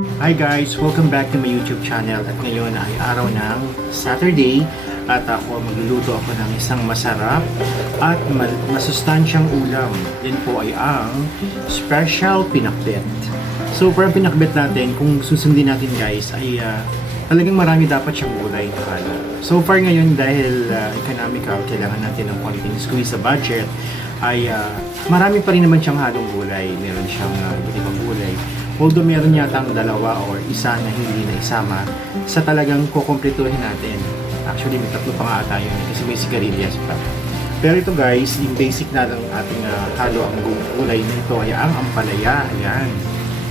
Hi guys! Welcome back to my YouTube channel at ngayon ay araw ng Saturday at magluluto ako ng isang masarap at masustansyang ulam. Yan po ay ang special pinakbet. So para pinakbet natin, kung susundin natin guys ay talagang marami dapat siyang gulay na halo. So far ngayon dahil economical, kailangan natin ng konting squeeze sa budget ay marami pa rin naman siyang halong gulay. Meron siyang iba't ibang gulay. Although meron yata ang dalawa or isa na hindi na isama sa talagang kukumpletuhin natin. Actually, may tatlo pa nga ata yun kasi may sigarilyas pa. Pero ito guys, yung basic na lang ating halo ang gulay nito ay ang ampalaya. Ayan.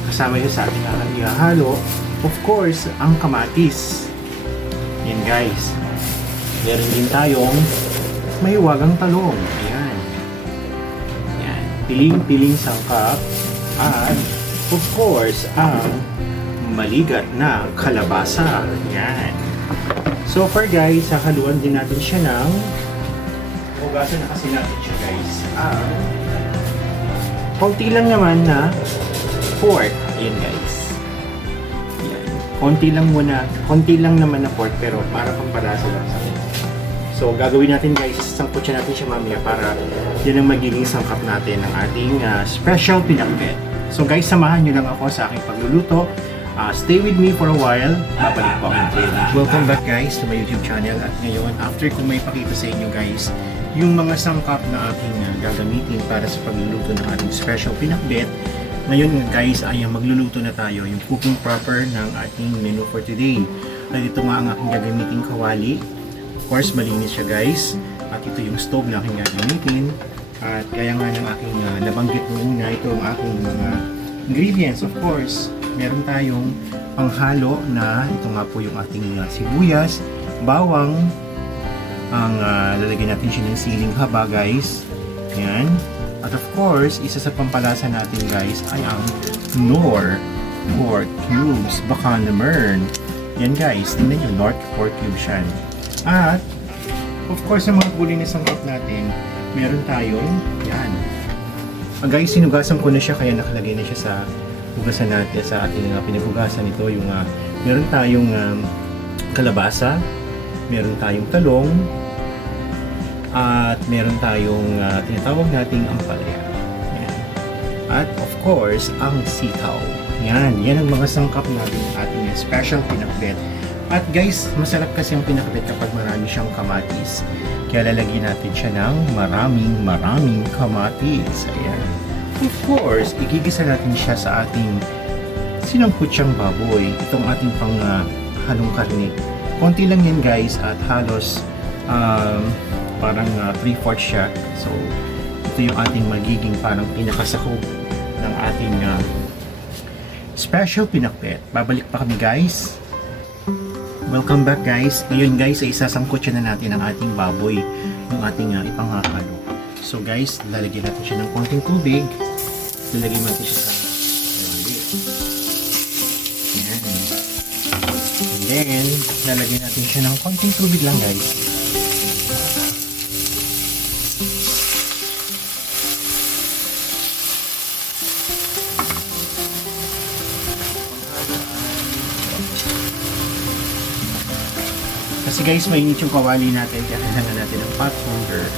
Kasama yun sa ating halo. Of course, ang kamatis. Yan guys. Meron din tayong may wagang talong. Ayan. Ayan. Piling-piling sangkap. At of course, ang maligat na kalabasa. Yan. So far guys, hahaluan din natin siya ng hugasan na kasi natin siya guys. Konti lang naman na pork. Ayan guys. Yan. Konti lang naman na pork pero para pampalasa lang sa akin. So gagawin natin guys, sasangkot siya natin siya mamaya para yan ang magiging sangkap natin ng ating special pinakbet. So guys, samahan nyo lang ako sa aking pagluluto. Stay with me for a while. Babalik po ako kayo. Welcome back guys to my YouTube channel. At ngayon, after ko may pakita sa inyo guys, yung mga sangkap na aking gagamitin para sa pagluluto ng ating special pinakbet. Ngayon guys, ay magluluto na tayo. Yung cooking proper ng ating menu for today. At ito nga ang aking gagamitin kawali. Of course, malinis siya guys. At ito yung stove na aking gagamitin. At kaya nga ng aking nabanggit muna, ito ang aking mga ingredients. Of course, meron tayong panghalo na ito nga po yung ating sibuyas, bawang, ang lalagyan natin siya ng siling haba guys. Yan. At of course, isa sa pampalasa natin guys ay ang Knorr pork cubes. Baka naman. Yan guys, tingnan nyo, Knorr pork cubes yan. At of course, sa mga gulay na sangkap natin, meron tayong yan. Guys, sinugasan ko na siya kaya nakalagay na siya sa hugasan natin, sa ating pinaghugasan ito. Yung meron tayong kalabasa, meron tayong talong, at meron tayong tinatawag nating ampalaya. Yan. At of course, ang sitaw. Yan ang mga sangkap natin ating special pinakbet. At guys, masarap kasi ang pinakbet kapag marami siyang kamatis. Kaya lalagyan natin siya ng maraming kamatis. Ayan. Of course, igigisa natin siya sa ating sinangkutsang baboy. Itong ating pang halong karne. Konti lang yan guys at halos parang 3/4 siya. So, ito yung ating magiging parang pinakasakop ng ating special pinakbet. Babalik pa kami guys. Welcome back guys. Ngayon guys ay isasangkot siya na natin ang ating baboy, yung ating ipanghahalo. So guys, lalagyan natin siya ng konting tubig. Lalagyan natin siya sa kawali. Yan. And then, lalagyan natin siya ng konting tubig lang guys. Kasi guys, mainit yung kawali natin kaya kailangan natin ng pot holder.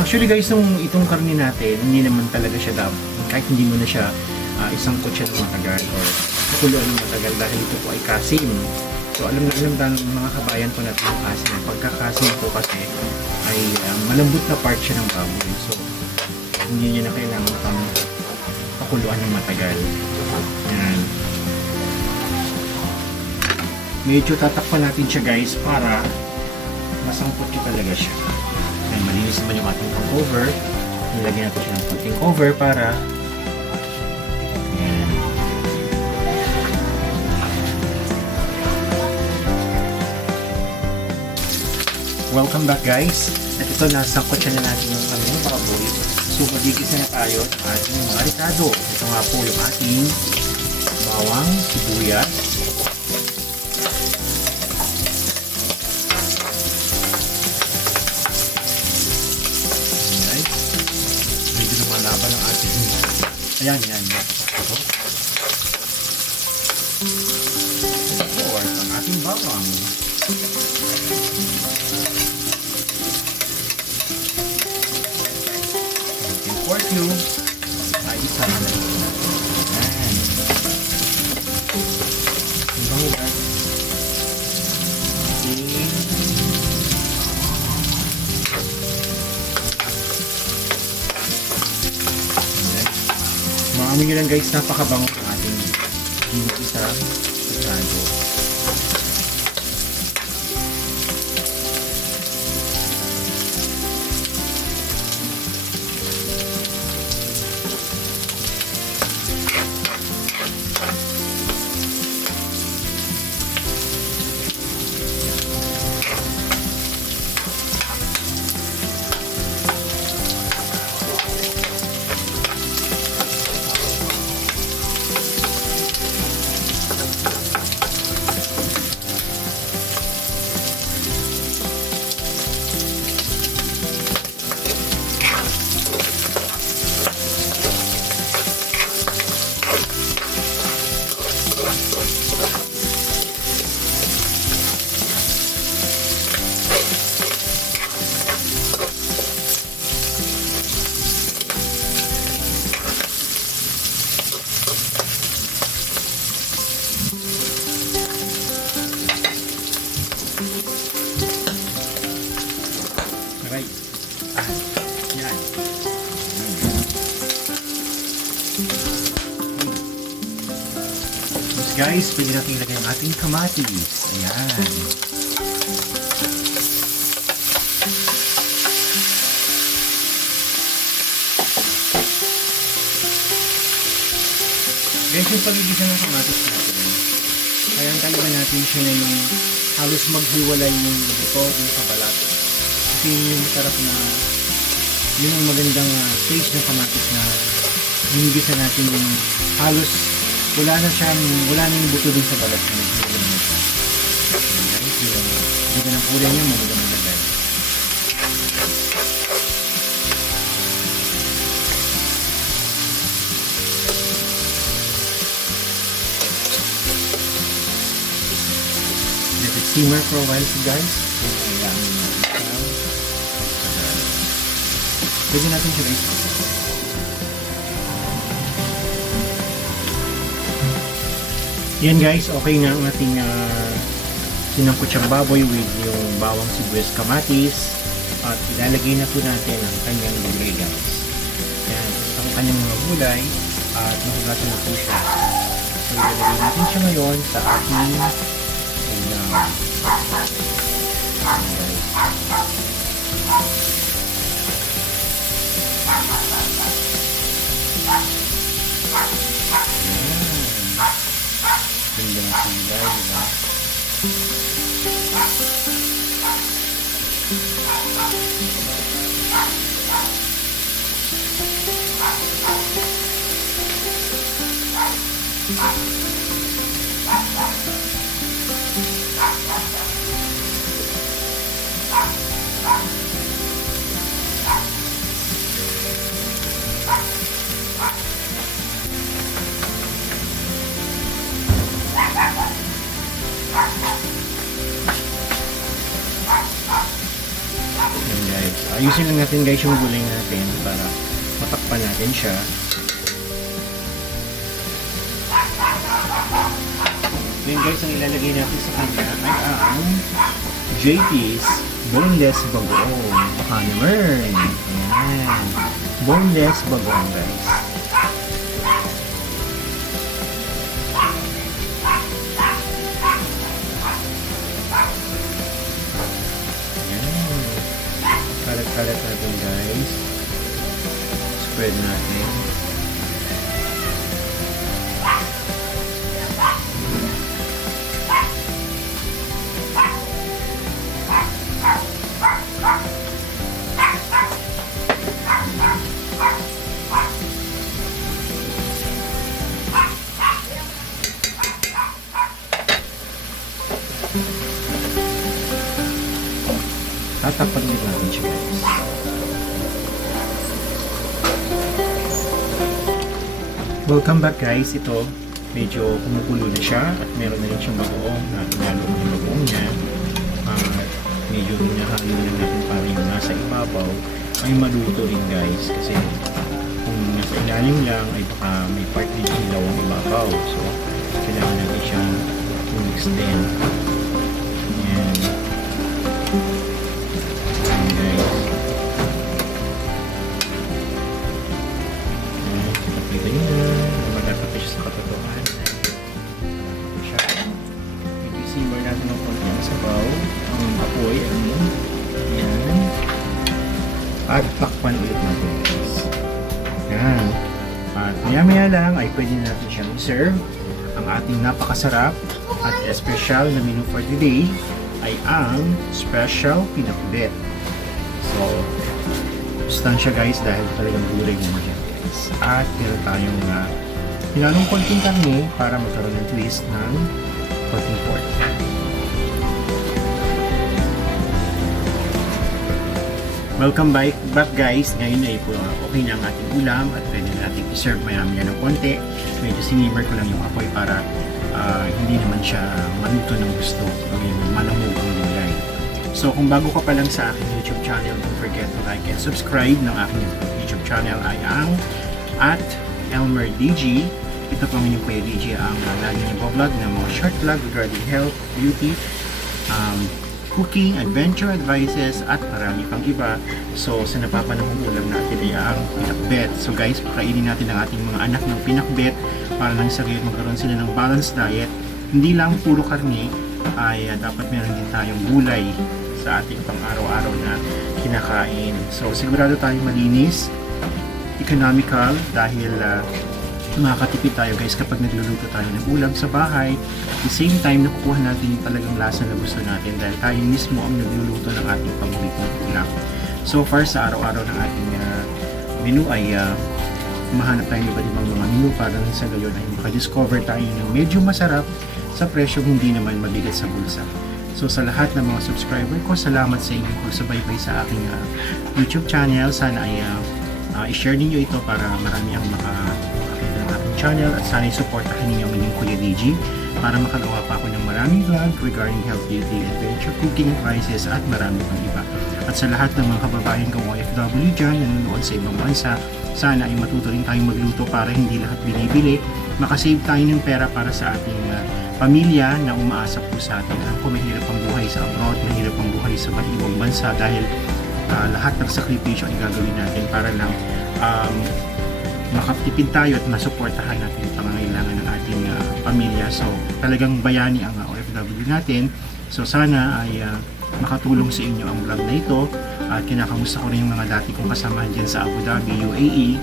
Actually guys, itong karne natin, hindi naman talaga siya dapat. Kahit hindi mo na siya isangkot siya ng matagal or kuluan ng matagal dahil ito po ay kasim. So alam na ng mga kabayan po natin yung kasim. Pagkakasim po kasi ay malambot na part siya ng baboy. So hindi niya na kailangan pang pakuluan ng matagal. Yan. Medyo tatakpan natin siya guys para masangkot ko talaga siya. Kaya malinis naman yung ating cover. Nilagyan natin siya ng konting cover para yan. Welcome back guys. At ito, nasangkot siya na natin yung kanyang baboy. So magigisa na tayo ng ating mga ricado. Ito nga po yung ating bawang, sibuyas, laban ng ating Ayan, yan. Ito. Of course, ang ating bawang. Yung pork cube. Ay, isa na lang. Ayan. Ang bango guys. Okay. Maamoy nyo lang guys, napakabango ng ating ginisa sigurado. Right. Yan. Tapos guys, pwede natin ilagay ang ating kamatis. Ayan. Guys, yung pag-ibigay ng kamatis natin, kaya taliban natin siya na yung halos maghiwalay yung buto yung sa balat. Kasi yun yung masarap na, yun ang magandang stage ng kamatis na hinigisa natin yung halos wala na yung buto din sa balat na naghiwalay na siya. Guys, yung hindi ng kulay niya maganda guys. Let it simmer for a while guys. Pwede natin siya guys. Yan guys, okay na ang ating sinangkutsang baboy with yung bawang sibuyas kamatis at ilalagay na po natin ang kanyang gulay guys. Yan, ang kanyang mga gulay at mahugatan na po siya. So ilalagay natin siya ngayon sa ating ulam. Ganda ng kulay, diba? Ayusin lang natin guys yung gulay natin para matakpan natin siya. Ngayon guys, ang ilalagay natin sa kanya ay ang JT's boneless bagoong. Baka naman. Ayan. Boneless bagoong guys. Kalat natin guys. Spread natin. Tatakpan din natin siya guys. Welcome back guys. Ito, medyo kumukulo na siya at meron na rin siyang bagoong na inalo yung bagoong niya. Medyo hinahalo na natin para yung nasa ibabaw ay maluto rin guys. Kasi kung nasa ilalim lang ay baka may part din ilaw ang ibabaw. So, kailangan natin siyang mix din. Ayan. Ayan guys. Ayan, nakita nyo na. Magkatapi siya sa katotohanan. Magkatapi siya. Medyo simmer natin ng konti ang sabaw. Ang apoy. Ayan. At takpan ulit natin guys. Ayan. At maya-maya lang ay pwede natin siyang serve. Ang ating napakasarap at special na menu for today ay ang special pinakbet. So, sustansya guys dahil talagang gulay naman dyan guys. At meron tayong hinalong konting karne para magkaroon ng twist ng konting pork. Welcome back guys. Ngayon ay okay na ang ating ulam at pwede na natin i-serve maya-maya ng konti. Medyo sinimmer ko lang yung apoy para hindi naman siya maluto ng gusto. Malamog ang gulay. So kung bago ka pa lang sa aking YouTube channel, don't forget to like and subscribe ng aking YouTube channel ay ang @ElmerDG. Ito po ang inyong Kuya DJ ang lagi niyong vlog ng mga short vlog regarding health, beauty, cooking, adventure advices, at marami pang iba. So, sa napapanahong ulam natin ay ang pinakbet. So guys, pakainin natin ang ating mga anak ng pinakbet para lang sa gayon magkaroon sila ng balanced diet. Hindi lang puro karne, ay dapat meron din tayong gulay sa ating pang-araw-araw na kinakain. So, sigurado tayong malinis, economical, dahil makakatipid tayo guys kapag nagluluto tayo ng ulam sa bahay. At the same time, nakukuha natin yung talagang lasa na gusto natin dahil tayo mismo ang nagluluto ng ating paboritong ulam. So far sa araw-araw ng ating menu ay mahanap tayo ng iba't ibang mga menu para sa gayon ay makadiscover tayo ng medyo masarap sa presyong hindi naman mabigat sa bulsa. So sa lahat ng mga subscriber ko, salamat sa inyong pagsubaybay sa aking YouTube channel. Sana ay i-share ninyo ito para marami ang channel at sana i-supportahan ninyo ang inyong Kuya DJ para makagawa pa ako ng maraming vlog regarding health, beauty, adventure, cooking, advices at marami pang iba. At sa lahat ng mga kababayan kong OFW dyan na nanonood sa ibang bansa, sana ay matuto rin tayong magluto para hindi lahat binibili. Makasave tayo ng pera para sa ating pamilya na umaasa po sa atin. Alam ko mahirap ang buhay sa abroad, mahirap ang buhay sa ibang bansa dahil lahat ng sakripisyo ay gagawin natin para lang makatipid tayo at masuportahan natin yung pangangailangan ng ating pamilya. So talagang bayani ang OFW natin. So sana ay makatulong sa inyo ang vlog na ito. At kinakamusta ko rin yung mga dati kong kasamahan dyan sa Abu Dhabi, UAE.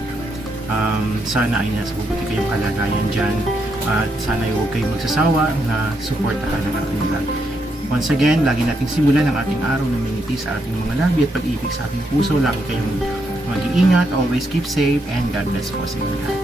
Sana ay nasa mabuti kayong kalagayan dyan. At sana ay huwag kayong magsasawa na suportahan ang ating vlog. Once again, lagi nating simulan ang ating araw na miniti sa ating mga labi at pag-ibig sa ating puso. Lagi kayong mag-iingat, always keep safe, and God bless po sa inyo lahat.